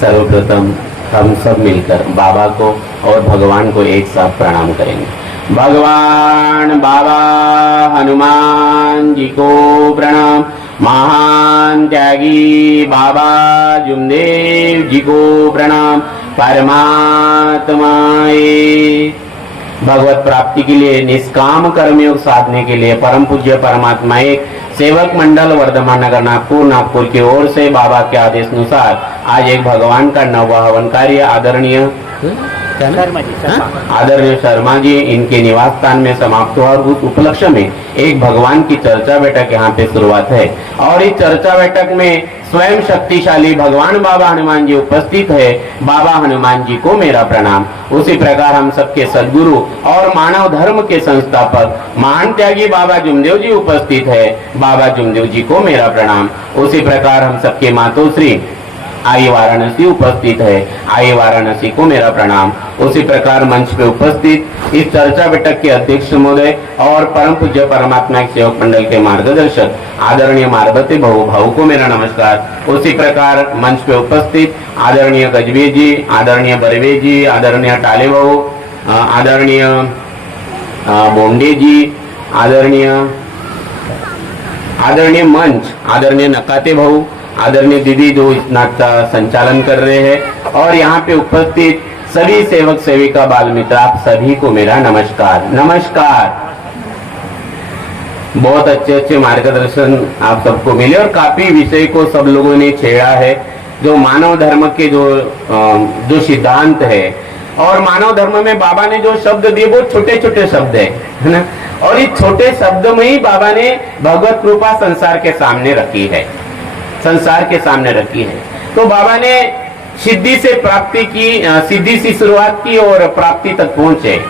सर्वप्रथम हम सब मिलकर बाबा को और भगवान को एक साथ प्रणाम करेंगे। भगवान बाबा हनुमान जी को प्रणाम। महान त्यागी बाबा जुमदेव जी को प्रणाम। परमात्माए भगवत प्राप्ति के लिए निष्काम कर्मयोग साधने के लिए परम पूज्य परमात्मा एक सेवक मंडल वर्धमान नगर नागपुर की ओर से बाबा के आदेश अनुसार आज एक भगवान का नववा हवन कार्य आदरणीय शर्मा जी इनके निवास स्थान में समाप्त हुआ और उस उपलक्ष्य में एक भगवान की चर्चा बैठक यहाँ पे शुरुआत है। और इस चर्चा बैठक में स्वयं शक्तिशाली भगवान बाबा हनुमान जी उपस्थित है। बाबा हनुमान जी को मेरा प्रणाम। उसी प्रकार हम सबके सद्गुरु और मानव धर्म के संस्थापक महान त्यागी बाबा जुमदेव जी उपस्थित है। बाबा जुमदेव जी को मेरा प्रणाम। उसी प्रकार हम सबके मातोश्री आई वाराणसी उपस्थित है। आई वाराणसी को मेरा प्रणाम। उसी प्रकार मंच पे उपस्थित इस चर्चा बैठक के अध्यक्ष महोदय और परम पूज्य परमात्मा सेवक मंडल के मार्गदर्शक आदरणीय मारबते भाऊ को मेरा नमस्कार। उसी प्रकार मंच पे उपस्थित आदरणीय गजबे जी, आदरणीय बरवे जी, आदरणीय टाले भाऊ, आदरणीय बोंडे जी, आदरणीय मंच, आदरणीय नकाते भाऊ, आदरणीय दीदी जो इस नाटक का संचालन कर रहे हैं और यहाँ पे उपस्थित सभी सेवक सेविका बाल मित्र, आप सभी को मेरा नमस्कार। बहुत अच्छे मार्गदर्शन आप सबको मिले और काफी विषय को सब लोगों ने छेड़ा है। जो मानव धर्म के जो सिद्धांत है और मानव धर्म में बाबा ने जो शब्द दिए वो छोटे छोटे शब्द है ना। और इस छोटे शब्द में ही बाबा ने भगवत कृपा संसार के सामने रखी है। तो बाबा ने सिद्धि से प्राप्ति की, सिद्धि से शुरुआत की और प्राप्ति तक पहुंचे।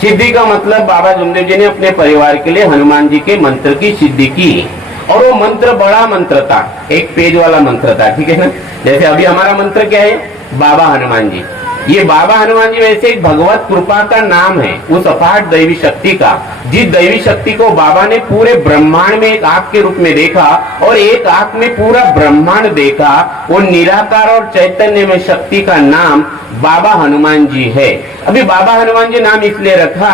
सिद्धि का मतलब बाबा जुमदेव जी ने अपने परिवार के लिए हनुमान जी के मंत्र की सिद्धि की और वो मंत्र बड़ा मंत्र था, एक पेज वाला मंत्र था, ठीक है ना। जैसे अभी हमारा मंत्र क्या है, बाबा हनुमान जी। ये बाबा हनुमान जी वैसे एक भगवत कृपा का नाम है, उस अपार दैवी शक्ति का, जिस दैवी शक्ति को बाबा ने पूरे ब्रह्मांड में एक आंख के रूप में देखा और एक आंख में पूरा ब्रह्मांड देखा। वो निराकार और चैतन्य में शक्ति का नाम बाबा हनुमान जी है। अभी बाबा हनुमान जी नाम इसलिए रखा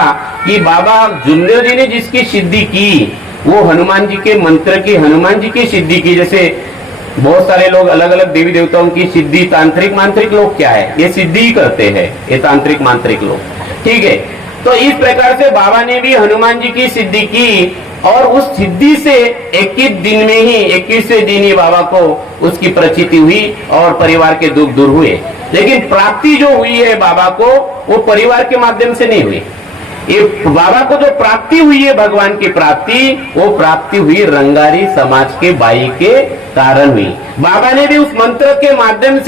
कि बाबा जुमदेव जी ने जिसकी सिद्धि की वो हनुमान जी के मंत्र की, हनुमान जी की सिद्धि की। जैसे बहुत सारे लोग अलग अलग देवी देवताओं की सिद्धि, तांत्रिक मांत्रिक लोग क्या है, ये सिद्धि ही करते हैं, ये तांत्रिक मांत्रिक लोग, ठीक है। तो इस प्रकार से बाबा ने भी हनुमान जी की सिद्धि की और उस सिद्धि से 21 दिन में ही 21वें दिन ही बाबा को उसकी प्रचिति हुई और परिवार के दुख दूर हुए। लेकिन प्राप्ति जो हुई है बाबा को, वो परिवार के माध्यम से नहीं हुई। ये बाबा को जो प्राप्ति हुई है, भगवान की प्राप्ति, वो प्राप्ति हुई रंगारी समाज के बाई के कारण हुई। बाबा ने भी उस मंत्र के माध्यम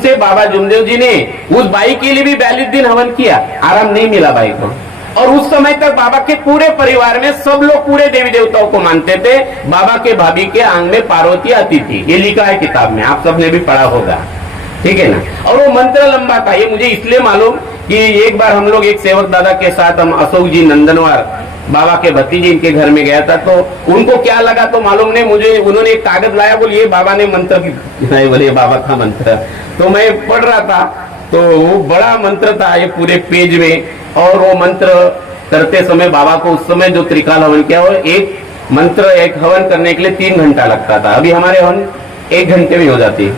से बाबा जुमदेव जी ने उस बाई के लिए भी 42 दिन हवन किया, आराम नहीं मिला बाई को। और उस समय तक बाबा के पूरे परिवार में सब लोग पूरे देवी देवताओं को मानते थे। बाबा के भाभी के आंग में पार्वती आती थी, ये लिखा है किताब में, आप सबने भी पढ़ा होगा, ठीक है ना। और वो मंत्र लंबा था, ये मुझे इसलिए मालूम कि एक बार हम लोग एक सेवक दादा के साथ, हम अशोक जी नंदनवार बाबा के भतीजे इनके घर में गया था, तो उनको क्या लगा तो मालूम नहीं मुझे, उन्होंने एक कागज लाया, बोले ये बाबा ने मंत्र की, बोले बाबा का मंत्र। तो मैं पढ़ रहा था, तो वो बड़ा मंत्र था ये पूरे पेज में। और वो मंत्र करते समय बाबा को उस समय जो त्रिकाल हवन किया, वो एक मंत्र एक हवन करने के लिए 3 घंटा लगता था। अभी हमारे हवन 1 घंटे में हो जाती है।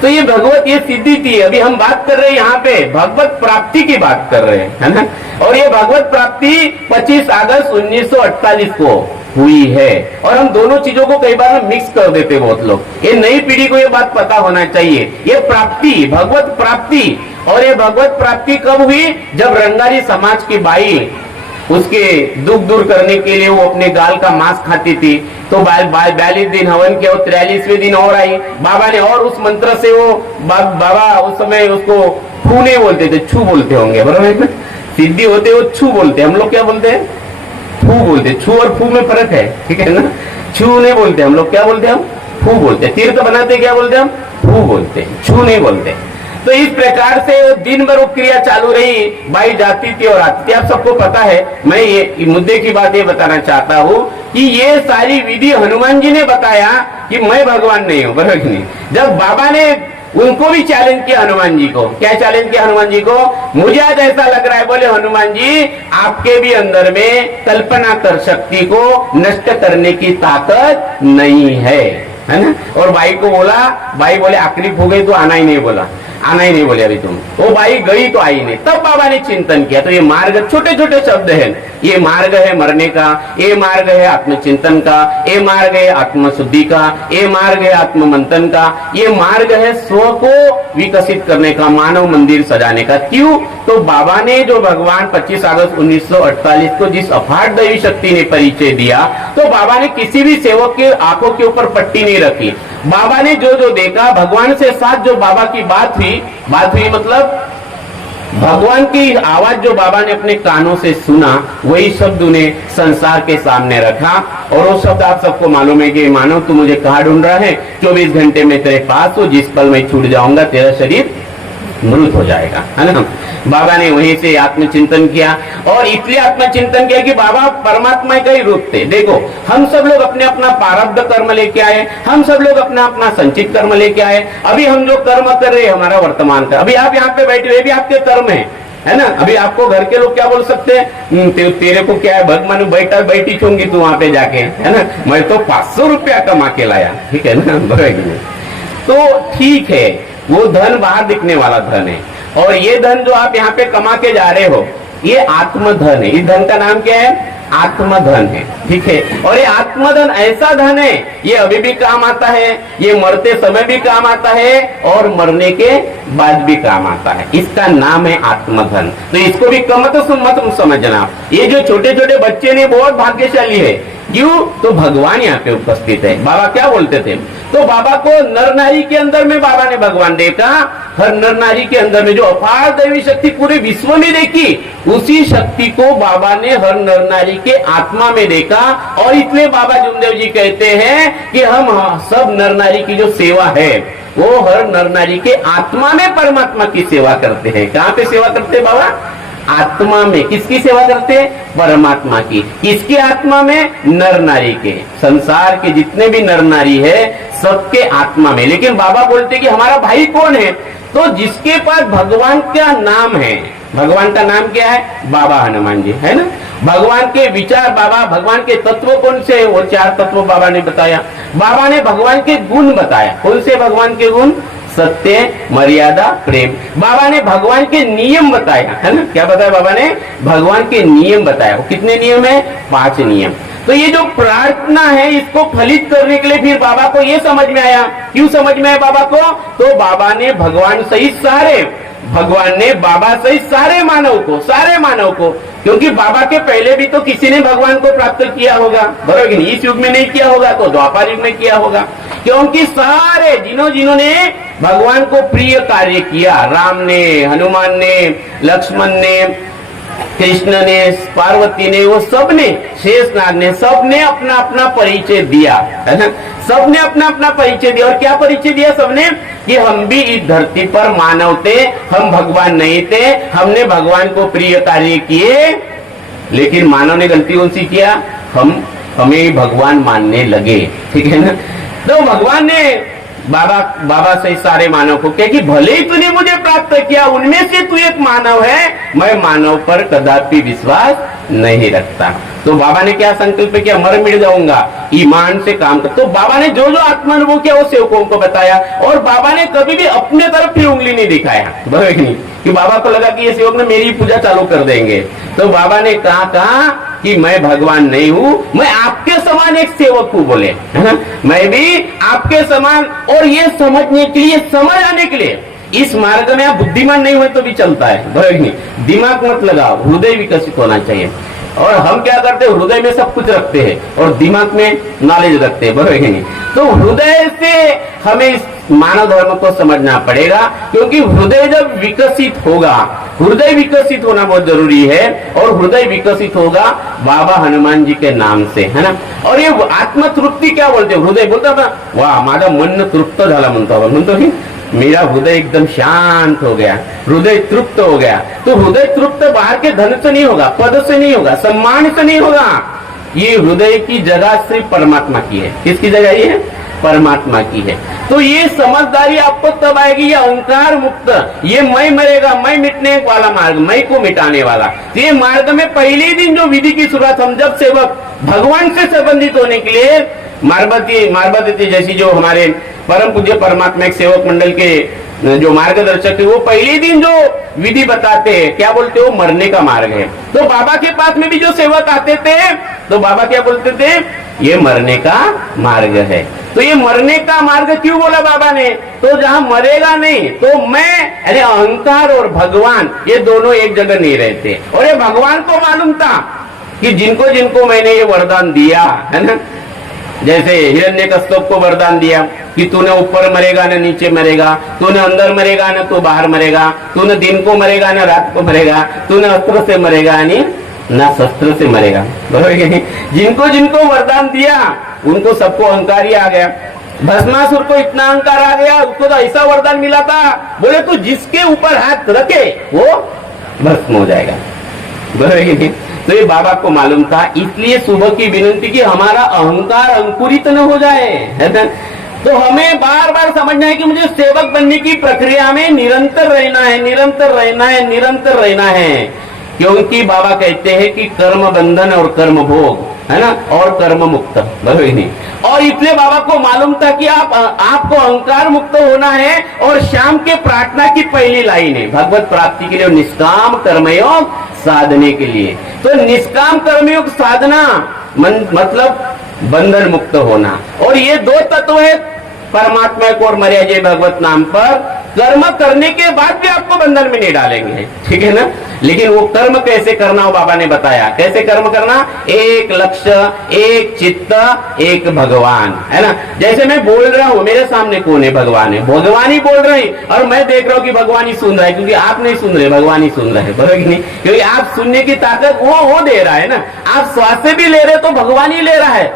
तो ये भगवत ये सिद्धि थी। अभी हम बात कर रहे हैं यहाँ पे भगवत प्राप्ति की बात कर रहे हैं, है ना। और ये भगवत प्राप्ति 25 अगस्त 1948 को हुई है। और हम दोनों चीजों को कई बार मिक्स कर देते बहुत लोग। ये नई पीढ़ी को ये बात पता होना चाहिए, ये प्राप्ति, भगवत प्राप्ति। और ये भगवत प्राप्ति कब हुई, जब रंगारी समाज की बाई उसके दुख दूर करने के लिए वो अपने गाल का मांस खाती थी। तो 42 दिन हवन किया, 43वें दिन और आई बाबा ने, और उस मंत्र से वो बाबा उस समय उसको फू नहीं बोलते थे, छू बोलते होंगे, बराबर। सिद्धि होते वो छू बोलते, हम लोग क्या बोलते हैं, फू बोलते। छू और फू में फर्क है, ठीक है ना। छू नहीं बोलते हम लोग, क्या बोलते हैं, हम फू बोलते। तीर्थ बनाते क्या बोलते हम, फू बोलते, छू नहीं बोलते। तो इस प्रकार से वो दिन भर वो क्रिया चालू रही, बाई जाती थी और आती थी। आप सबको पता है, मैं ये मुद्दे की बात ये बताना चाहता हूँ कि ये सारी विधि हनुमान जी ने बताया कि मैं भगवान नहीं हूँ, बराबर नहीं। जब बाबा ने उनको भी चैलेंज किया हनुमान जी को, क्या चैलेंज किया हनुमान जी को, मुझे आज ऐसा लग रहा है, बोले हनुमान जी आपके भी अंदर में कल्पना कर शक्ति को नष्ट करने की ताकत नहीं है ना। और भाई को बोला, भाई बोले आखिरी हो गई तो आना ही नहीं, बोला आना ही नहीं बोले अभी तुम। वो भाई गई तो आई नहीं। तब बाबा ने चिंतन किया। तो ये मार्ग छोटे छोटे शब्द है, ये मार्ग है मरने का, ये मार्ग है आत्मचिंतन का, ये मार्ग है आत्मशुद्धि का, ये मार्ग है आत्म मंथन का, ये मार्ग है स्व को विकसित करने का, मानव मंदिर सजाने का। क्यों? तो बाबा ने जो भगवान 25 अगस्त 1948 को जिस अफाट दैवी शक्ति ने परिचय दिया, तो बाबा ने किसी भी सेवक के आंखों के ऊपर पट्टी नहीं रखी। बाबा ने जो जो देखा, भगवान से साथ जो बाबा की बात हुई मतलब भगवान की आवाज जो बाबा ने अपने कानों से सुना, वही शब्द उन्हें संसार के सामने रखा। और वो शब्द आप सबको मालूम है कि मानो तू मुझे कहाँ ढूंढ रहा है, 24 घंटे में तेरे पास हो, जिस पल मैं छूट जाऊंगा तेरा शरीर मृत हो जाएगा, है ना। बाबा ने वहीं से आत्मचिंतन किया, और इसलिए आत्मचिंतन किया कि बाबा परमात्मा का ही रूप थे। देखो हम सब लोग अपने अपना प्रारब्ध कर्म लेके आए, हम सब लोग अपना अपना संचित कर्म लेके आए। अभी हम जो कर्म कर रहे हैं हमारा वर्तमान का, अभी आप यहाँ पे बैठे हुए भी आपके कर्म है ना। अभी आपको घर के लोग क्या बोल सकते हैं, तेरे को क्या है भगवान बैठी चूंगी तू वहां पे जाके, है ना। मैं तो 500 रुपया कमा के लाया, ठीक है ना, बराबर। तो ठीक है, वो धन बाहर दिखने वाला धन है, और ये धन जो आप यहाँ पे कमा के जा रहे हो, ये आत्मधन है। इस धन का नाम क्या है? आत्मधन है, ठीक है। और ये आत्मधन ऐसा धन है, ये अभी भी काम आता है, ये मरते समय भी काम आता है, और मरने के बाद भी काम आता है। इसका नाम है आत्मधन। तो इसको भी मत समझना। ये जो छोटे छोटे बच्चे ने बहुत भाग्यशाली है। क्यों? तो भगवान यहाँ पे उपस्थित है। बाबा क्या बोलते थे, तो बाबा को नर नारी के अंदर में बाबा ने भगवान देखा। हर नर नारी के अंदर में जो अपार दैवी शक्ति पूरे विश्व में देखी, उसी शक्ति को बाबा ने हर नर नारी के आत्मा में देखा। और इसलिए बाबा जुमदेव जी कहते हैं कि हम सब नर नारी की जो सेवा है, वो हर नर नारी के आत्मा में परमात्मा की सेवा करते हैं। कहाँ पे सेवा करते हैं बाबा? आत्मा में। किसकी सेवा करते हैं? परमात्मा की। किसकी आत्मा में? नर नारी के। संसार के जितने भी नर नारी है, सबके आत्मा में। लेकिन बाबा बोलते कि हमारा भाई कौन है? तो जिसके पास भगवान का नाम है। भगवान का नाम क्या है? बाबा हनुमान जी, है ना। भगवान के विचार, बाबा भगवान के तत्व कौन से? वो 4 तत्व बाबा ने बताया। बाबा ने भगवान के गुण बताया। कौन से भगवान के गुण? सत्य, मर्यादा, प्रेम। बाबा ने भगवान के नियम बताया, है ना। क्या बताया बाबा ने? भगवान के नियम बताया। वो कितने नियम है? 5 नियम। तो ये जो प्रार्थना है, इसको फलित करने के लिए फिर बाबा को ये समझ में आया। क्यों समझ में आया बाबा को? तो बाबा ने भगवान सहित बाबा सहित सारे मानव को, क्योंकि बाबा के पहले भी तो किसी ने भगवान को प्राप्त किया होगा, बराबर नहीं। इस युग में नहीं किया होगा तो द्वापर युग में किया होगा। क्योंकि सारे जिन्होंने भगवान को प्रिय कार्य किया, राम ने, हनुमान ने, लक्ष्मण ने, कृष्ण ने, पार्वती ने, वो सब ने, शेषनाग ने, सबने अपना अपना परिचय दिया, है ना। सबने अपना अपना परिचय दिया। और क्या परिचय दिया सबने? कि हम भी इस धरती पर मानव थे, हम भगवान नहीं थे, हमने भगवान को प्रिय कार्य किए। लेकिन मानव ने गलती कौन सी किया? हमें भगवान मानने लगे, ठीक है ना। तो भगवान ने बाबा से सारे मानव को कहे कि भले ही तूने मुझे प्राप्त किया, उनमें से तू एक मानव है, मैं मानव पर कदापि विश्वास नहीं रखता। तो बाबा ने क्या संकल्प किया? मर मिट जाऊंगा, ईमान से काम कर। तो बाबा ने जो जो आत्मानुभव किया वो सेवकों को बताया। और बाबा ने कभी भी अपने तरफ फिर उंगली नहीं दिखाया, बराबर नहीं। कि बाबा को लगा कि ये सेवक ने मेरी पूजा चालू कर देंगे। तो बाबा ने कहा कि मैं भगवान नहीं हूँ, मैं आपके समान एक सेवक हूँ, बोले, है ना। मैं भी आपके समान। और ये समझने के लिए, समझ आने के लिए, इस मार्ग में आप बुद्धिमान नहीं हुए तो भी चलता है, बराबर नहीं। दिमाग मत लगाओ, हृदय विकसित होना चाहिए। और हम क्या करते हैं? हृदय में सब कुछ रखते हैं और दिमाग में नॉलेज रखते हैं, बराबर नहीं। तो हृदय से हमें इस मानव धर्म को समझना पड़ेगा, क्योंकि हृदय जब विकसित होगा, हृदय विकसित होना बहुत जरूरी है। और हृदय विकसित होगा बाबा हनुमान जी के नाम से, है ना। और ये आत्मतृप्ति क्या बोलते? हृदय बोलता था, वाह माझा मन तृप्त झाला, म्हणतो मेरा हृदय एकदम शांत हो गया, हृदय तृप्त हो गया। तो हृदय तृप्त बाहर के धन से नहीं होगा, पद से नहीं होगा, सम्मान से नहीं होगा। ये हृदय की जगह सिर्फ परमात्मा की है। किसकी जगह ये है? परमात्मा की है। तो ये समझदारी आपको तब आएगी, ये अहंकार मुक्त, ये मैं मरेगा, मैं मिटने वाला मार्ग, मैं को मिटाने वाला। तो ये मार्ग में पहले दिन जो विधि की शुरुआत, हम जब सेवक भगवान से संबंधित होने के लिए मार्बती जैसी जो हमारे परम पूज्य परमात्मा एक सेवक मंडल के जो मार्गदर्शक है, वो पहले दिन जो विधि बताते हैं, क्या बोलते हो? मरने का मार्ग है। तो बाबा के पास में भी जो सेवक आते थे, तो बाबा क्या बोलते थे? ये मरने का मार्ग है। तो ये मरने का मार्ग क्यों बोला बाबा ने? तो जहां मरेगा नहीं, तो मैं, अरे अहंकार और भगवान ये दोनों एक जगह नहीं रहते। और ये भगवान को मालूम था कि जिनको जिनको मैंने ये वरदान दिया है ना, जैसे हिरण्यकश्यप को वरदान दिया कि तूने ऊपर मरेगा न नीचे मरेगा, तूने अंदर मरेगा न तो बाहर मरेगा, तूने दिन को मरेगा न रात को मरेगा, तूने अस्त्र से मरेगा न शस्त्र से मरेगा। बरोबर? जिनको जिनको वरदान दिया उनको सबको अहंकार ही आ गया। भस्मासुर को इतना अहंकार आ गया, उसको तो ऐसा वरदान मिला था, बोले तू जिसके ऊपर हाथ रखे वो भस्म हो जाएगा। बरोबर? तो ये बाबा को मालूम था, इसलिए सुबह की विनंती की हमारा अहंकार अंकुरित न हो जाए, है ना? तो हमें बार बार समझना है कि मुझे सेवक बनने की प्रक्रिया में निरंतर रहना है, निरंतर रहना है, निरंतर रहना है। क्योंकि बाबा कहते हैं कि कर्म बंधन और कर्म भोग, है ना, और कर्म मुक्त, बराबर नहीं? और इसलिए बाबा को मालूम था कि आपको अहंकार मुक्त होना है। और शाम के प्रार्थना की पहली लाइन है भगवत प्राप्ति के लिए निष्काम कर्मयोग साधने के लिए। तो निष्काम कर्मयोग साधना मतलब बंधन मुक्त होना। और ये दो तत्व है परमात्मा को और मर्यादा भगवत नाम पर। कर्म करने के बाद भी आपको बंधन में नहीं डालेंगे, ठीक है ना? लेकिन वो कर्म कैसे करना वो बाबा ने बताया। कैसे कर्म करना? एक लक्ष्य, एक चित्त, एक भगवान, है ना? जैसे मैं बोल रहा हूँ, मेरे सामने कौन है? भगवान है। भगवान ही बोल रहे हैं और मैं देख रहा हूँ कि भगवान ही सुन रहा है, क्योंकि आप नहीं सुन रहे, भगवान ही सुन रहा है, बराबर नहीं? क्योंकि आप सुनने की ताकत वो दे रहा है ना। आप श्वास से भी ले रहे तो भगवान ही ले रहा है,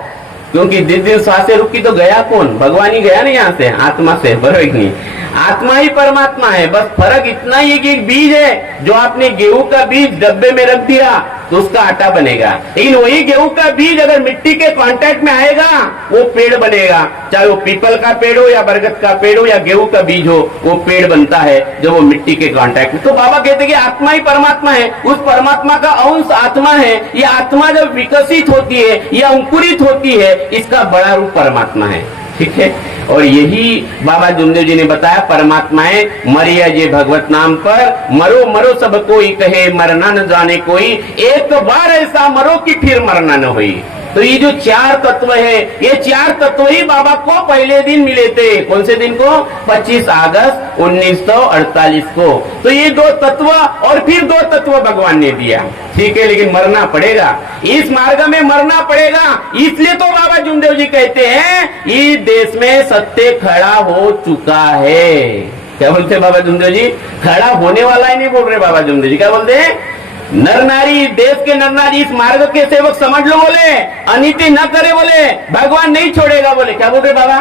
क्योंकि जिस दिन श्वास रुकी तो गया कौन? भगवान ही गया ना यहाँ से, आत्मा से, बराबर नहीं? आत्मा ही परमात्मा है। बस फर्क इतना ही कि एक बीज है, जो आपने गेहूं का बीज डब्बे में रख दिया तो उसका आटा बनेगा। लेकिन वही गेहूं का बीज अगर मिट्टी के कांटेक्ट में आएगा वो पेड़ बनेगा। चाहे वो पीपल का पेड़ हो या बरगद का पेड़ हो या गेहूं का बीज हो, वो पेड़ बनता है जब वो मिट्टी के कांटेक्ट में। तो बाबा कहते हैं कि आत्मा ही परमात्मा है, उस परमात्मा का अंश आत्मा है। ये आत्मा जब विकसित होती है या अंकुरित होती है, इसका बड़ा रूप परमात्मा है, ठीक है? और यही बाबा जुमदेव जी ने बताया, परमात्माएं मरिया जे भगवत नाम पर, मरो मरो सब कोई कहे, मरना न जाने कोई, एक बार ऐसा मरो कि फिर मरना न होई। तो ये जो चार तत्व है, ये चार तत्व ही बाबा को पहले दिन मिले थे। कौन से दिन को? 25 अगस्त 1948 को। तो ये दो तत्व और फिर दो तत्व भगवान ने दिया, ठीक है? लेकिन मरना पड़ेगा, इस मार्ग में मरना पड़ेगा। इसलिए तो बाबा जुमदेव जी कहते हैं इस देश में सत्य खड़ा हो चुका है। क्या बोलते हैं बाबा जुमदेव जी? खड़ा होने वाला ही नहीं बोल रहे बाबा जुमदेव जी, क्या बोलते हैं? नर नारी, देश के नर नारी इस मार्ग के सेवक समझ लो, बोले अनीति न करे, बोले भगवान नहीं छोड़ेगा। बोले क्या बोल रहे बाबा?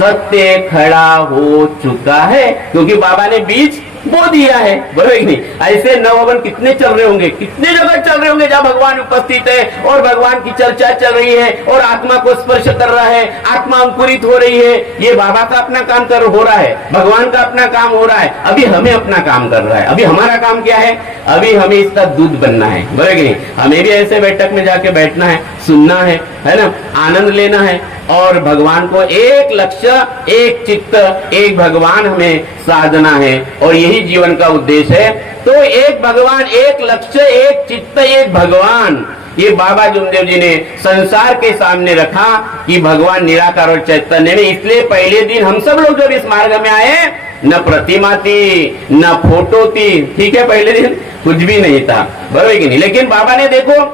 सत्य खड़ा हो चुका है, क्योंकि बाबा ने बीज बो दिया है, बरोबर नहीं? ऐसे नववन कितने चल रहे होंगे, कितने जगह चल रहे होंगे जहाँ भगवान उपस्थित है और भगवान की चर्चा चल रही है और आत्मा को स्पर्श कर रहा है, आत्मा अंकुरित हो रही है। ये बाबा का अपना काम हो रहा है, भगवान का अपना काम हो रहा है। अभी हमें अपना काम कर रहा है। अभी हमारा काम क्या है? अभी हमें इसका दूध बनना है, बरोबर नहीं? हमें भी ऐसे बैठक में जाके बैठना है, सुनना है ना, आनंद लेना है और भगवान को एक लक्ष्य, एक चित्त, एक भगवान हमें साधना है। और यही जीवन का उद्देश्य है। तो एक भगवान, एक लक्ष्य, एक चित्त, एक भगवान, ये बाबा जुमदेव जी ने संसार के सामने रखा कि भगवान निराकार और चैतन्य में। इसलिए पहले दिन हम सब लोग जब इस मार्ग में आए, न प्रतिमा थी, न फोटो थी, ठीक है? पहले दिन कुछ भी नहीं था, बराबर कि नहीं? लेकिन बाबा ने देखो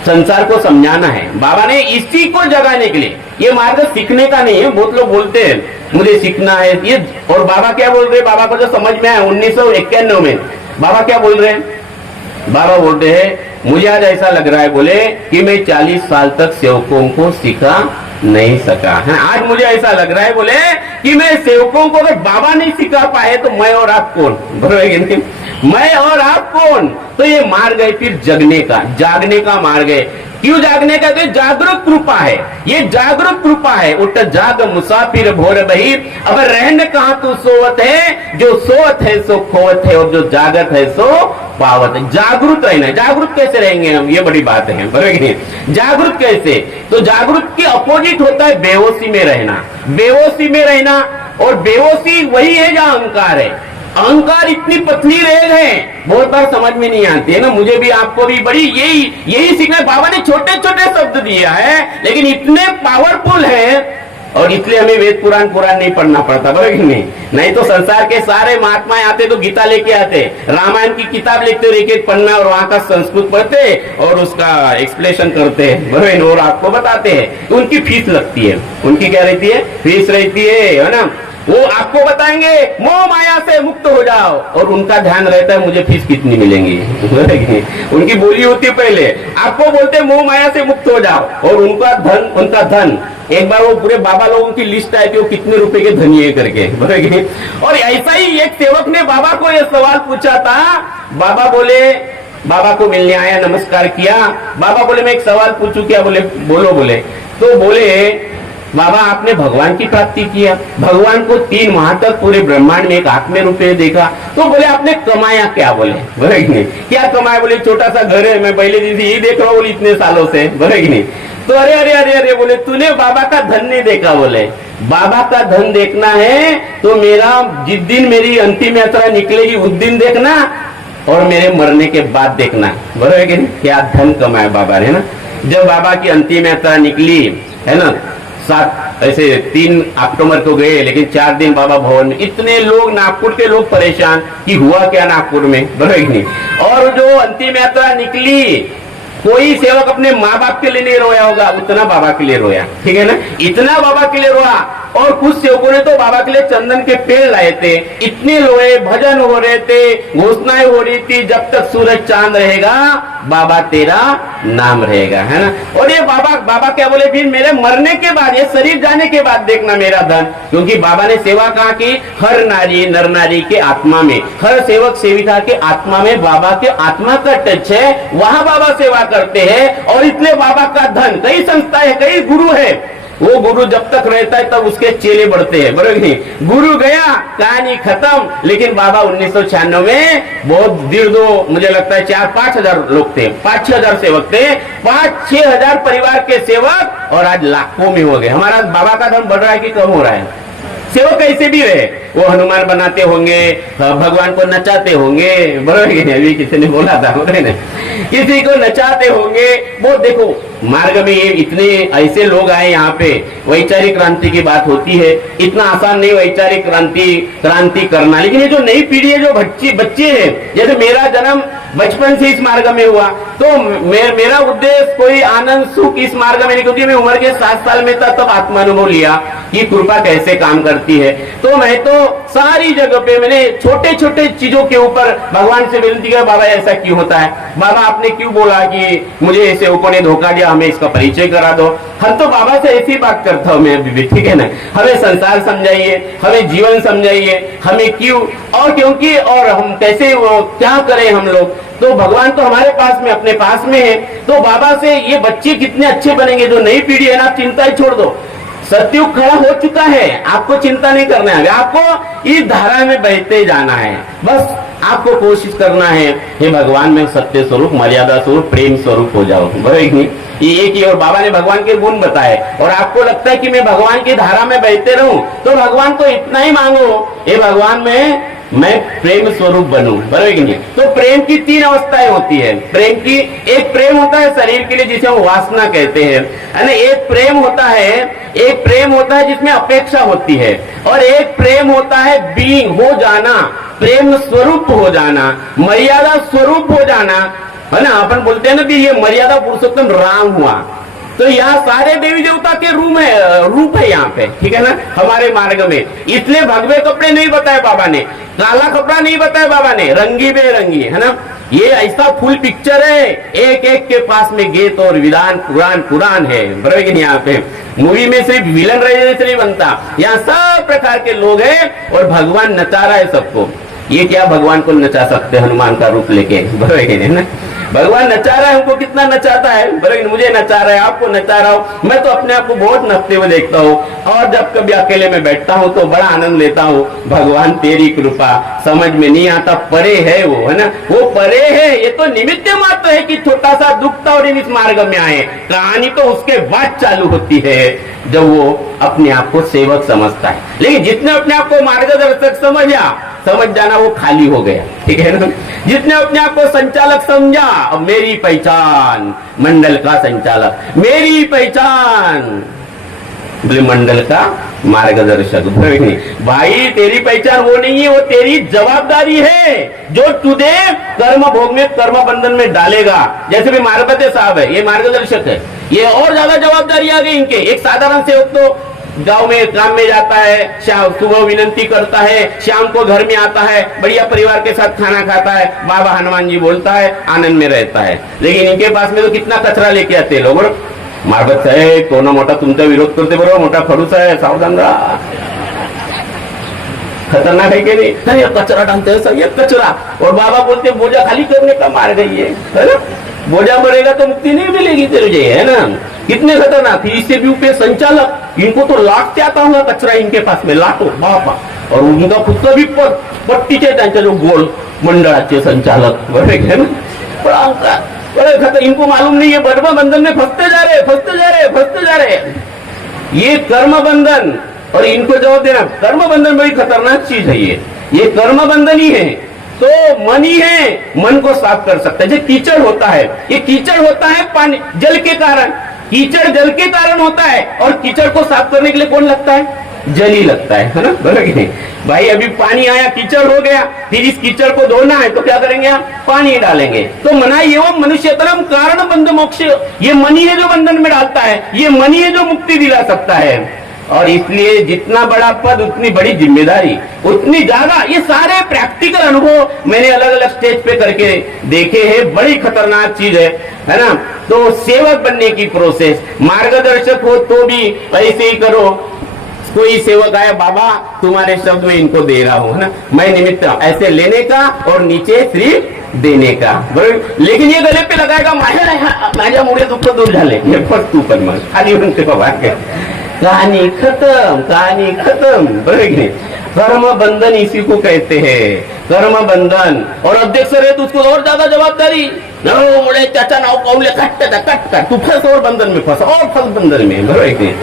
संसार को समझाना है, बाबा ने इसी को जगाने के लिए। ये मार्ग सीखने का नहीं है। बहुत लोग बोलते हैं मुझे सीखना है ये, और बाबा क्या बोल रहे हैं? बाबा को जो समझ में आया 1991 में बाबा क्या बोल रहे हैं? बाबा बोलते हैं मुझे आज ऐसा लग रहा है, बोले कि मैं 40 साल तक सेवकों को सिखा नहीं सका है। आज मुझे ऐसा लग रहा है बोले कि मैं सेवकों को अगर बाबा नहीं सिखा पाए तो मैं और आप कौन, बरोबर है कि नहीं? मैं और आप कौन? तो ये मार गए फिर जगने का, जागने का मार गए। क्यों जागने का? तो जागरूक कृपा है, ये जागरूक कृपा है। उठ जाग मुसाफिर भोर बहिर, अब रहन कहाँ तू सोवत है, जो सोवत है सो खोवत है और जो जागत है सो पावत है। जागरूक रहना, जागरूक कैसे रहेंगे हम, ये बड़ी बात है, बराबर? जागरूक कैसे? तो जागरूक के अपोजिट होता है बेहोशी में रहना, बेहोशी में रहना। और बेहोशी वही है जहां अहंकार है। अहंकार इतनी पतली रेल है, बहुत बार समझ में नहीं आती है ना, मुझे भी आपको भी बड़ी यही सीखना। बाबा ने छोटे छोटे शब्द दिया है लेकिन इतने पावरफुल है, और इसलिए हमें वेद पुराण नहीं पढ़ना पड़ता, बराबर नहीं? नहीं तो संसार के सारे महात्मा आते तो गीता लेके आते, रामायण की किताब लेते और एक एक पन्ना और वहां का संस्कृत पढ़ते और उसका एक्सप्लेनेशन करते हैं, बराबर? और आपको बताते हैं। तो उनकी फीस लगती है, उनकी क्या रहती है? फीस रहती है ना? वो आपको बताएंगे मोह माया से मुक्त हो जाओ, और उनका ध्यान रहता है मुझे फीस कितनी मिलेंगी, उनकी बोली होती है पहले। आपको बोलते मोह माया से मुक्त हो जाओ, और उनका धन एक बार वो पूरे बाबा लोगों की लिस्ट आई थी, वो कितने रुपए के धनी है करके, बराबर? और ऐसा ही एक सेवक ने बाबा को यह सवाल पूछा था। बाबा बोले, बाबा को मिलने आया, नमस्कार किया। बाबा बोले मैं एक सवाल पूछूं क्या? बोले बोलो। बोले तो बोले बाबा आपने भगवान की प्राप्ति किया, भगवान को 3 माह तक पूरे ब्रह्मांड में एक हाथ में रुपए देखा, तो बोले आपने कमाया क्या? बोले बराबर? क्या कमाया? बोले छोटा सा घर है, मैं पहले दिन से यही देख रहा हूँ बोले इतने सालों से, बराबर? तो अरे अरे अरे अरे बोले तूने बाबा का धन नहीं देखा। बोले बाबा का धन देखना है तो मेरा जिस दिन मेरी अंतिम यात्रा निकलेगी उस दिन देखना, और मेरे मरने के बाद देखना, बराबर कि नहीं? क्या धन कमाया बाबा ने ना। जब बाबा की अंतिम यात्रा निकली है ना, 3 अक्टूबर को गए, लेकिन 4 दिन बाबा भवन में, इतने लोग, नागपुर के लोग परेशान कि हुआ क्या नागपुर में, बराबर नहीं? और जो अंतिम यात्रा निकली, कोई सेवक अपने माँ बाप के लिए नहीं रोया होगा, उतना बाबा के लिए रोया, ठीक है ना? इतना बाबा के लिए रोया। और कुछ सेवकों ने तो बाबा के लिए चंदन के पेड़ लाए थे, इतने रोए, भजन हो रहे थे, घोषणाएं हो रही थी, जब तक सूरज चांद रहेगा बाबा तेरा नाम रहेगा, है ना? और ये बाबा क्या बोले? फिर मेरे मरने के बाद, ये शरीर जाने के बाद देखना मेरा धन, क्योंकि बाबा ने सेवा कहा कि हर नारी नर नारी के आत्मा में, हर सेवक सेविका के आत्मा में बाबा के आत्मा का टच है, वहां बाबा सेवा करते हैं। और इसलिए बाबा का धन, कई संस्था है, कई गुरु है, वो गुरु जब तक रहता है तब उसके चेले बढ़ते हैं, बराबर नहीं? गुरु गया कहानी खत्म। लेकिन बाबा 1996 में बहुत दीर्घ, मुझे लगता है 4-5 हजार लोग थे, 5-6 हजार सेवक थे, 5-6 हजार परिवार के सेवक, और आज लाखों में हो गए। हमारा बाबा का धन बढ़ रहा है कि कम हो रहा है? सेवक कैसे भी रहे, वो हनुमान बनाते होंगे, भगवान को नचाते होंगे, बराबर? अभी किसी ने बोला था, किसी को नचाते होंगे। वो देखो मार्ग में ये इतने ऐसे लोग आए यहाँ पे, वैचारिक क्रांति की बात होती है, इतना आसान नहीं वैचारिक क्रांति करना। लेकिन ये जो नई पीढ़ी है, जो बच्चे हैं, जैसे मेरा जन्म बचपन से इस मार्ग में हुआ, तो मेरा उद्देश्य कोई आनंद सुख इस मार्ग में नहीं, क्योंकि मैं उम्र के 7 साल में था तब आत्मानुभव लिया कि कृपा कैसे काम करती है। तो मैं तो सारी जगह पे मैंने छोटे छोटे चीजों के ऊपर भगवान से विनती किया, बाबा ऐसा क्यों होता है? बाबा आपने क्यों बोला कि मुझे सेवकों ने धोखा दिया, हमें इसका परिचय करा दो। हम तो बाबा से ऐसी बात करता हूँ मैं अभी भी, ठीक है ना? हमें संसार समझाइए, हमें जीवन समझाइए, हमें क्यों और क्योंकि और हम कैसे वो क्या करें हम लोग। तो भगवान तो हमारे पास में, अपने पास में है। तो बाबा से ये बच्चे कितने अच्छे बनेंगे, जो नई पीढ़ी है ना, आप चिंता ही छोड़ दो, सतयुग खड़ा हो चुका है, आपको चिंता नहीं करना है, आपको इस धारा में बहते जाना है। बस आपको कोशिश करना है, हे भगवान में सत्य स्वरूप, मर्यादा स्वरूप, प्रेम स्वरूप हो जाओ, बराबर? ये एक ही। और बाबा ने भगवान के गुण बताए, और आपको लगता है कि मैं भगवान की धारा में बहते रहूं, तो भगवान को इतना ही मांगो, हे भगवान मैं प्रेम स्वरूप बनूं, बराबर कि नहीं? तो प्रेम की 3 अवस्थाएं होती है। प्रेम की एक प्रेम होता है शरीर के लिए, जिसे हम वासना कहते हैं, है एक प्रेम होता है जिसमें अपेक्षा होती है, और एक प्रेम होता है बीइंग, हो जाना, प्रेम स्वरूप हो जाना, मर्यादा स्वरूप हो जाना, है ना? अपन बोलते हैं ना कि ये मर्यादा पुरुषोत्तम राम हुआ। तो यहाँ सारे देवी देवता के रूप है यहाँ पे, ठीक है ना? हमारे मार्ग में। इसलिए भगवे कपड़े नहीं बताए बाबा ने, काला कपड़ा नहीं बताया बाबा ने, रंगी बेरंगी, है ना? ये ऐसा फुल पिक्चर है, एक एक के पास में गीत और विधान कुरान कुरान है, बराबर कि नहीं? यहाँ पे मूवी में सिर्फ विलन रहने से नहीं बनता, यहाँ सब प्रकार के लोग हैं और भगवान नचा रहा है सबको। ये क्या भगवान को नचा सकते हनुमान का रूप लेके, बराबर कि नहीं ना? भगवान नचा रहा है, हमको कितना नचाता है, बराबर? मुझे नचा रहा है, आपको नचा रहा हूँ, मैं तो अपने आप को बहुत नचते हुए देखता हूँ। और जब कभी अकेले में बैठता हूँ तो बड़ा आनंद लेता हूँ। भगवान तेरी कृपा, समझ में नहीं आता, परे है वो, है ना? वो परे है, ये तो निमित्त मात्र है कि छोटा सा दुखता और इस मार्ग में आए। कहानी तो उसके बाद चालू होती है जब वो अपने आप को सेवक समझता है। लेकिन जितने अपने आप को मार्गदर्शक समझ जाना, वो खाली हो गया, ठीक है ना? जितने अपने आप को संचालक समझा, अब मेरी पहचान मंडल का संचालक, मेरी पहचान मंडल का मार्गदर्शक। भाई तेरी पहचान वो नहीं है, वो तेरी जवाबदारी है जो तुझे कर्म भोग में, कर्म बंधन में डालेगा। जैसे भी मार्गदर्शक साहब है, ये मार्गदर्शक है, ये और ज्यादा जवाबदारी आ गई इनके। एक साधारण सेवक तो गांव में काम में जाता है, शाम सुबह विनंती करता है, शाम को घर में आता है, बढ़िया परिवार के साथ खाना खाता है, बाबा हनुमान जी बोलता है, आनंद में रहता है। लेकिन इनके पास में तो कितना कचरा लेके आते लोग। मार्गदर्शक साहेब कोण मोठा तुमचा विरोध करते, बरोबर मोठा खडूस आहे, सावधान रहा, खतरनाक है कि नहीं? नहीं, कचरा डालते हैं सब, ये कचरा। और बाबा बोलते बोझा खाली करने का मार्ग है ना? बोझा भरेगा तो मुक्ति नहीं मिलेगी तुझे, है ना? कितने खतरनाक। इससे भी ऊपर संचालक, इनको तो लाख क्या आता होगा कचरा इनके पास में, लाखों बापा। और उनका खुद का भी पट्टीचे त्यांच्या जो गोल मंडळाचे संचालक, बरोबर है ना? बड़ा बड़े खतर, इनको मालूम नहीं है कर्म बंधन में फंसते जा रहे। ये कर्म बंधन, और इनको जवाब देना, कर्म बंधन बड़ी खतरनाक चीज है। ये कर्म बंधन ही है, तो मन ही है, मन को साफ कर सकता है। जो कीचड़ होता है, ये कीचड़ होता है पानी जल के कारण, कीचड़ जल के कारण होता है। और कीचड़ को साफ करने के लिए कौन लगता है? जल ही लगता है ना? बराबर कि नहीं? भाई अभी पानी आया, कीचड़ हो गया, फिर इस कीचड़ को धोना है तो क्या करेंगे आप? पानी डालेंगे। तो मना एवं मनुष्यतरम कारण बंध मोक्ष, ये मन ही है जो बंधन में डालता है, ये मन ही है जो मुक्ति दिला सकता है। और इसलिए जितना बड़ा पद उतनी बड़ी जिम्मेदारी, उतनी ज्यादा। ये सारे प्रैक्टिकल अनुभव मैंने अलग अलग स्टेज पे करके देखे हैं, बड़ी खतरनाक चीज है ना? तो सेवक बनने की प्रोसेस, मार्गदर्शक हो तो भी ऐसे ही करो। कोई सेवक आया, बाबा तुम्हारे शब्द में इनको दे रहा हूं, है ना? मैं निमित्त ऐसे लेने का और नीचे सिर्फ देने का, बरोबर? लेकिन ये गले पे लगाएगा, माझ्यामुळे दुःख दूर झाले, हे फक्त तू पण मग खाली म्हणते बाबा, कहानी खत्म, बरोबर की नहीं? कर्म बंधन इसी को कहते हैं, कर्म बंधन। और अध्यक्ष रहे तो उसको और ज्यादा जवाबदारी, बोले चाचा नाव कौले कट, तू फंस और बंधन में फंस, और फंस बंधन में, बरोबर की नहीं?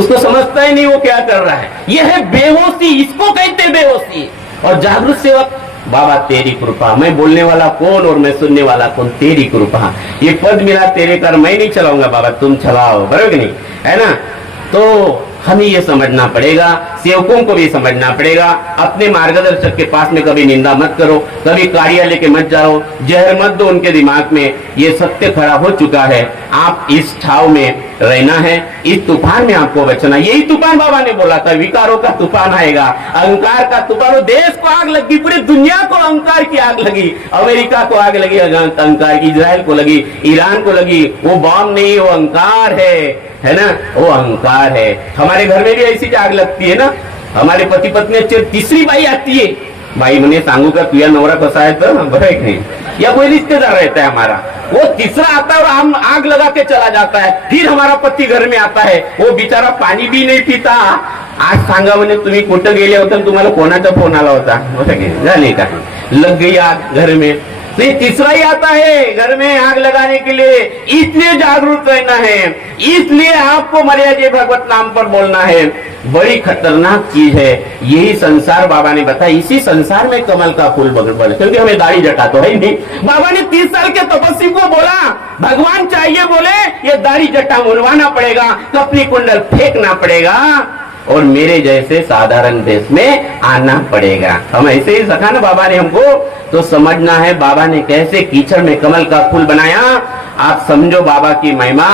उसको समझता ही नहीं वो क्या कर रहा है। यह है बेहोशी, इसको कहते बेहोशी। और जागरूक सेवक, बाबा तेरी कृपा, मैं बोलने वाला कौन और मैं सुनने वाला कौन? तेरी कृपा। ये पद मिला तेरे कर, मैं नहीं चलाऊंगा बाबा, तुम चलाओ, बरोबर की नहीं? है ना? तो हमें ये समझना पड़ेगा, सेवकों को भी समझना पड़ेगा। अपने मार्गदर्शक के पास में कभी निंदा मत करो, कभी कार्यालय के मत जाओ, जहर मत दो उनके दिमाग में। ये सत्य खड़ा हो चुका है, आप इस छाव में रहना है, इस तूफान में आपको बचना। यही तूफान बाबा ने बोला था, विकारों का तूफान आएगा, अहंकार का तूफान। देश को आग लगी, पूरी दुनिया को अहंकार की आग लगी, अमेरिका को आग लगी अहंकार की, इजराइल को लगी, ईरान को लगी। वो बॉम्ब नहीं, वो अहंकार है ना? वो अहंकार है। हमारे घर में भी ऐसी आग लगती है ना, हमारे पति पत्नी तीसरी बाई आती है, भाई मैंने सांगू का तुझा नवरा कसा है तो बरं है नहीं, या कोई रिश्तेदार रहता है हमारा, वो तीसरा आता है और हम आग लगा के चला जाता है। फिर हमारा पति घर में आता है, वो बेचारा पानी भी नहीं पीता। आज सांगा मैंने तुम्ही कुठं गेले होते, तुम्हाला कोणाचा फोन आला होता, झाले का, लग गई आग घर में। नहीं, तीसरा ही आता है घर में आग लगाने के लिए। इसलिए जागरूक रहना है, इसलिए आपको मर्यादा भगवत नाम पर बोलना है। बड़ी खतरनाक चीज है, यही संसार बाबा ने बताया। इसी संसार में कमल का फूल बगल, क्योंकि हमें दाढ़ी जटा तो है नहीं। बाबा ने 30 साल के तपस्वी को बोला, भगवान चाहिए बोले, ये दाढ़ी जटा मुड़वाना पड़ेगा, कपनी कुंडल फेंकना पड़ेगा और मेरे जैसे साधारण देश में आना पड़ेगा। हम ऐसे ही सखा ना बाबा ने हमको, तो समझना है बाबा ने कैसे कीचड़ में कमल का फूल बनाया। आप समझो बाबा की महिमा।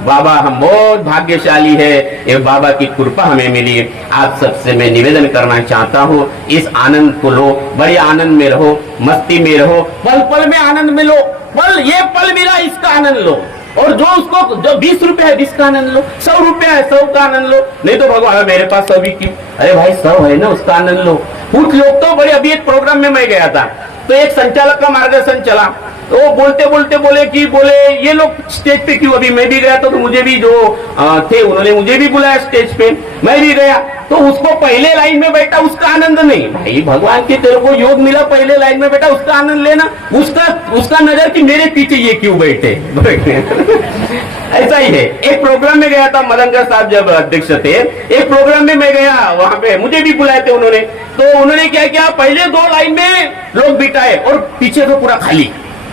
बाबा हम बहुत भाग्यशाली है, ये बाबा की कृपा हमें मिली। आप सबसे मैं निवेदन करना चाहता हूँ, इस आनंद को लो, बड़े आनंद में रहो, मस्ती में रहो, पल पल में आनंद में लो। पल ये पल मिला, इसका आनंद लो। और जो उसको जो 20 रुपए है 20 का आनंद लो, 100 रुपए है 100 का आनंद लो। नहीं तो भगवान मेरे पास 100 भी क्यों, अरे भाई 100 है ना, उसका आनंद लो। कुछ लोग तो बड़े, अभी एक प्रोग्राम में मैं गया था तो एक संचालक का मार्गदर्शन चला, तो वो बोलते बोलते बोले ये लोग स्टेज पे क्यों। अभी मैं भी गया तो मुझे भी जो थे उन्होंने मुझे भी बुलाया स्टेज पे, मैं भी गया तो उसको पहले लाइन में बैठा, उसका आनंद नहीं। भाई भगवान के तेरे को योग मिला, पहले लाइन में बैठा, उसका आनंद लेना। उसका नजर कि मेरे पीछे ये क्यों बैठे। ऐसा ही है। एक प्रोग्राम में गया था, मदनकर साहब जब अध्यक्ष थे, एक प्रोग्राम में मैं गया, वहां पे मुझे भी बुलाए थे उन्होंने। तो उन्होंने क्या किया, पहले 2 लाइन में लोग बिठाए और पीछे तो पूरा खाली।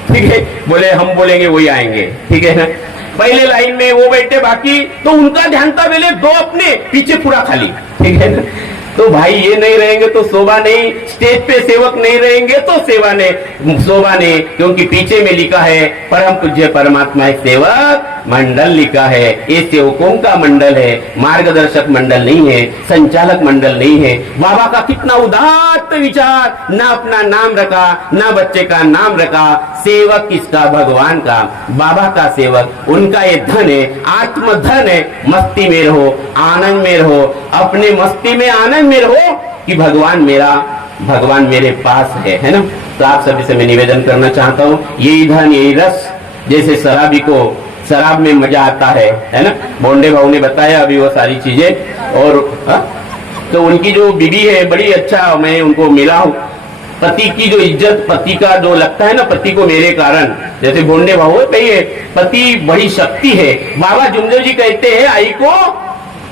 ठीक है, बोले हम बोलेंगे वही आएंगे। ठीक है ना, पहले लाइन में वो बैठे, बाकी तो उनका ध्यान था पहले 2 अपने, पीछे पूरा खाली। ठीक है ना, तो भाई ये नहीं रहेंगे तो शोभा नहीं, स्टेज पे सेवक नहीं रहेंगे तो सेवा नहीं, शोभा नहीं। क्योंकि पीछे में लिखा है परम पूज्य परमात्मा सेवक मंडल लिखा है। ये सेवकों का मंडल है, मार्गदर्शक मंडल नहीं है, संचालक मंडल नहीं है। बाबा का कितना उदात्त विचार, ना अपना नाम रखा, ना बच्चे का नाम रखा। सेवक किसका, भगवान का, बाबा का सेवक, उनका ये धन है, आत्मधन है। मस्ती में रहो, आनंद में रहो, अपने मस्ती में आनंद में रहो कि भगवान मेरे पास है ना। तो आप सभी से मैं निवेदन करना चाहता हूँ, यही धन यही रस, जैसे शराबी को शराब में मजा आता है ना। बोंडे भाऊ ने बताया अभी वो सारी चीजें। और तो उनकी जो बीवी है बड़ी अच्छा, मैं उनको मिला हूँ। पति की जो इज्जत, पति का जो लगता है ना, पति को मेरे कारण, जैसे बोंडे भाऊ कहिए, पति बड़ी शक्ति है। बाबा जुमदेव जी कहते हैं आई को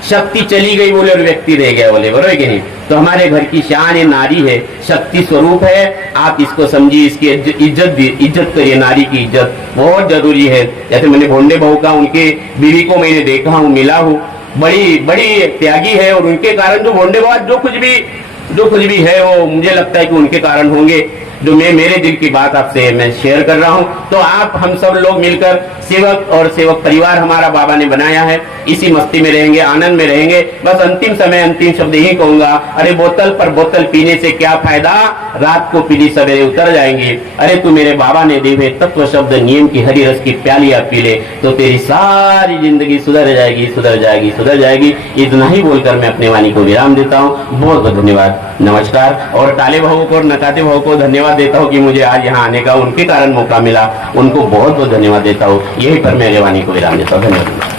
शक्ति चली गई बोले और व्यक्ति रह गया बोले, बरोबर कि नहीं। तो हमारे घर की शान है, नारी है, शक्ति स्वरूप है। आप इसको समझिए, इसकी इज्जत करिए। नारी की इज्जत बहुत जरूरी है। जैसे मैंने भोंडे बहू का, उनके बीवी को मैंने देखा हूँ, मिला हूँ, बड़ी त्यागी है। और उनके कारण जो भोंडे बहू जो कुछ भी है वो मुझे लगता है कि उनके कारण होंगे। जो मेरे दिल की बात आपसे मैं शेयर कर रहा हूँ। तो आप हम सब लोग मिलकर सेवक और सेवक परिवार हमारा बाबा ने बनाया है, इसी मस्ती में रहेंगे, आनंद में रहेंगे। बस अंतिम समय अंतिम शब्द यही कहूंगा, अरे बोतल पर बोतल पीने से क्या फायदा, रात को पीली सवेरे उतर जाएंगी। अरे तू मेरे बाबा ने दिए तत्व शब्द नियम की हरी रस की प्यालियां पी ले तो तेरी सारी जिंदगी सुधर जाएगी, सुधर जाएगी, सुधर जाएगी। इतना ही बोलकर मैं अपने वाणी को विराम देता हूँ। बहुत बहुत धन्यवाद, नमस्कार। और टाले भाऊ को और नकाते भाऊ को धन्यवाद देता हूँ कि मुझे आज यहाँ आने का उनके कारण मौका मिला। उनको बहुत बहुत धन्यवाद देता हूँ। यही पर मैं वाणी को विराम देता हूँ। धन्यवाद।